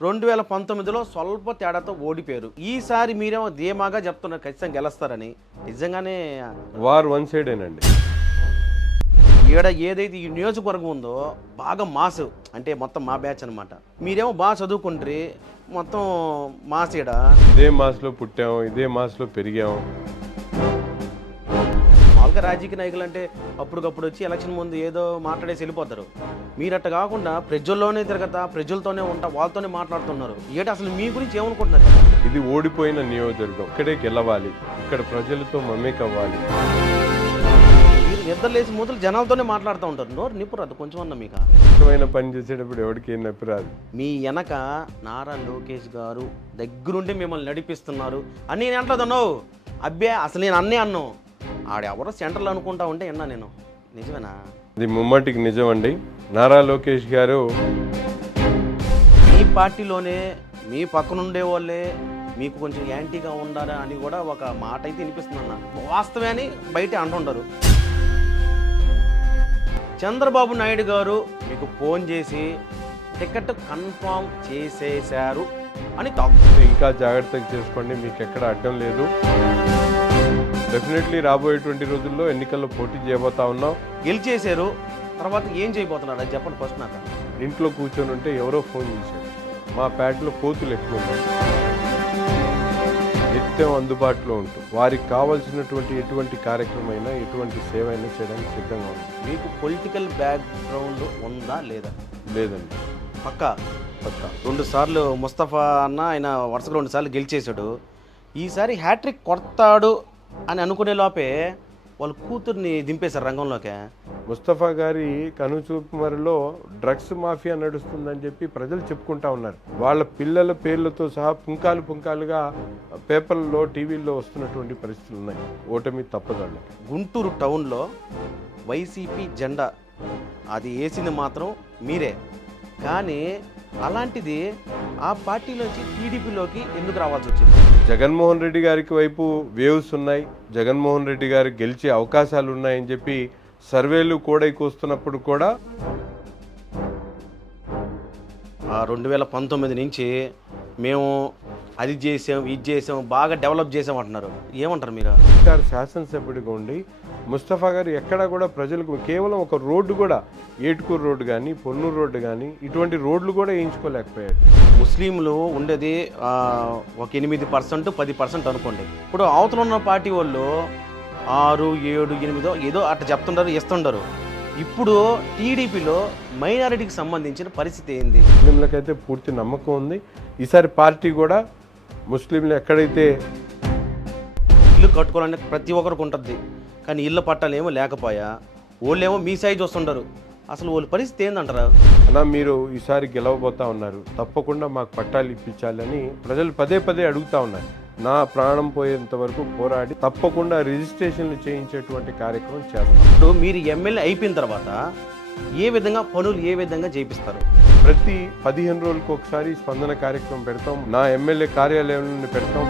2019లో స్వల్ప తేడాతో ఓడిపోయారు. ఈసారి మీరేమో ధీమాగా చెప్తున్నారు ఖచ్చితంగా గెలుస్తారని. నిజంగానే వార్ వన్ సైడేనండి. ఈడ ఏదైతే ఈ నియోజకవర్గం ఉందో బాగా మాస్, అంటే మొత్తం మా బ్యాచ్ అనమాట. మీరేమో బాగా చదువుకుంటారు, మొత్తం మాస్. ఈడ ఇదే మాస్లో పుట్టాము, ఇదే మాస్లో పెరిగాము. మామూలుగా రాజకీయ నాయకులు అంటే అప్పటికప్పుడు వచ్చి ఎలక్షన్ ముందు ఏదో మాట్లాడేసి వెళ్ళిపోతారు. మీరట్ట కాకుండా ప్రజల్లోనే తిరగతా, ప్రజలతోనే ఉంటా, వాళ్ళతోనే మాట్లాడుతున్నారు. ఏంటి అసలు మీ గురించి ఏమనుకుంటున్నారు? ఇది ఓడిపోయిన నియోజకవర్గం, ఇక్కడే గెలవాలి, ఇక్కడ ప్రజలతో మమేకవ్వాలి. మీరు నిద్రలేసి మొదలు జనాలతోనే మాట్లాడుతూ ఉంటారు. నోరు నిప్పు రాదు కొంచెం అన్న మీకు. ఇష్టమైన పని చేసేటప్పుడు ఎవరికి ఏం నొప్పి రాదు. మీ వెనక నారా లోకేష్ గారు దగ్గరుండి మిమ్మల్ని నడిపిస్తున్నారు అని నేను అంటదన్నావు. అబ్బే అసలు నేను అన్నే అన్నావు. ఆడెవరో సెంటర్లో అనుకుంటా ఉంటే విన్నా నేను. నిజమేనా? ఇది ముమ్మటికి నిజం అండి. నారా లోకేష్ గారు మీ పార్టీలోనే మీ పక్కనుండే వాళ్ళే మీకు కొంచెం యాంటీగా ఉండాలి అని కూడా ఒక మాట అయితే వినిపిస్తుందన్న. వాస్తవే అని బయట అంటుంటారు. చంద్రబాబు నాయుడు గారు మీకు ఫోన్ చేసి టికెట్ కన్ఫామ్ చేసేశారు అని టాక్. ఇంకా జాగ్రత్తగా చేసుకోండి, మీకు ఎక్కడ అడ్డం లేదు. డెఫినెట్లీ రాబోయేటువంటి రోజుల్లో ఎన్నికల్లో పోటీ చేయబోతా ఉన్నాం. గెలిచేశారు, తర్వాత ఏం చేయబోతున్నారు అది చెప్పండి ఫస్ట్ నాకు. ఇంట్లో కూర్చొని ఉంటే ఎవరో ఫోన్ చేశారు. మా పేటలో కోతులు ఎక్కువ ఉన్నాయి, నిత్యం అందుబాటులో ఉంటుంది. వారికి కావాల్సినటువంటి ఎటువంటి కార్యక్రమం అయినా, ఎటువంటి సేవ అయినా చేయడానికి సిద్ధంగా ఉంది. మీకు పొలిటికల్ బ్యాక్గ్రౌండ్ ఉందా లేదా? లేదండి. పక్కా 2 సార్లు ముస్తఫా అన్న ఆయన వరుసగా 2 సార్లు గెలిచేశాడు. ఈసారి హ్యాట్రిక్ కొడతాడు అని అనుకునే లోపే వాళ్ళ కూతుర్ని దింపేశారు రంగంలోకి. ముస్తఫా గారి కనుచూపు మరిలో డ్రగ్స్ మాఫియా నడుస్తుందని చెప్పి ప్రజలు చెప్పుకుంటా ఉన్నారు. వాళ్ళ పిల్లల పేర్లతో సహా పుంకాలుగా పేపర్లలో, టీవీల్లో వస్తున్నటువంటి పరిస్థితులు ఉన్నాయి. ఓటమి తప్పదండి. గుంటూరు టౌన్లో వైసీపీ జెండా అది వేసింది మాత్రం మీరే. కానీ అలాంటిది ఆ పార్టీలోంచి టీడీపీలోకి ఎందుకు రావాల్సి వచ్చింది? జగన్మోహన్ రెడ్డి గారికి వైపు వేవ్స్ ఉన్నాయి, జగన్మోహన్ రెడ్డి గారు గెలిచే అవకాశాలు ఉన్నాయని చెప్పి సర్వేలు కూడా వస్తున్నప్పుడు కూడా 2019 నుంచి మేము అది చేసాం, ఇది చేసాం, బాగా డెవలప్ చేసాం అంటున్నారు. ఏమంటారు మీరు? శాసనసభ్యుడిగా ఉండి ముస్తఫా గారు ఎక్కడా కూడా ప్రజలకు కేవలం ఒక రోడ్డు కూడా, ఏటుకూరు రోడ్డు కానీ, పొన్నూరు రోడ్డు కానీ, ఇటువంటి రోడ్లు కూడా వేయించుకోలేకపోయారు. ముస్లింలు ఉండేది ఒక 8%, 10% అనుకోండి. ఇప్పుడు అవతల ఉన్న పార్టీ వాళ్ళు 6, 7, 8 ఏదో అట్లా చెప్తుంటారు, ఇస్తుంటారు. ఇప్పుడు టీడీపీలో మైనారిటీకి సంబంధించిన పరిస్థితి ఏంది? ముస్లింలకైతే పూర్తి నమ్మకం ఉంది. ఈసారి పార్టీ కూడా ముస్లింలు ఎక్కడైతే ఇల్లు కట్టుకోవాలని ప్రతి ఒక్కరికి ఉంటుంది, కానీ ఇళ్ళ పట్టాలు ఏమో లేకపోయా, వాళ్ళేమో మీ సైజ్ వస్తుంటారు. అసలు వాళ్ళ పరిస్థితి ఏందంటారా? అలా మీరు ఈసారి గెలవబోతా ఉన్నారు, తప్పకుండా మాకు పట్టాలు ఇప్పించాలని ప్రజలు పదే అడుగుతా ఉన్నారు. నా ప్రాణం పోయేంత వరకు పోరాడి తప్పకుండా రిజిస్ట్రేషన్లు చేయించేటువంటి కార్యక్రమం చేస్తాం. ఇప్పుడు మీరు ఎమ్మెల్యే అయిపోయిన తర్వాత ఏ విధంగా పనులు ఏ విధంగా చేపిస్తారు? ప్రతి 15 రోజులకు ఒకసారి స్పందన కార్యక్రమం పెడతాం. నా ఎమ్మెల్యే కార్యాలయంలో పెడతాం.